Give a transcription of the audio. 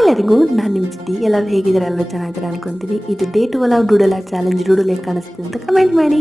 ಎಲ್ಲರಿಗೂ ನಾನು ನಿಮ್ಮ ಚಿಟ್ಟಿ. ಎಲ್ಲರೂ ಹೇಗಿದ್ದಾರೆ? ಅಲ್ವಾ ಚೆನ್ನಾಗಿದ್ದಾರೆ ಅನ್ಕೊಂತೀನಿ. ಇದು ಡೇ 2 ಡೂಡಲ್ ಚಾಲೆಂಜ್. ಡೂಡಲ್ ಹೇಗೆ ಕಾಣಿಸ್ತಿದೆ ಅಂತ ಕಮೆಂಟ್ ಮಾಡಿ.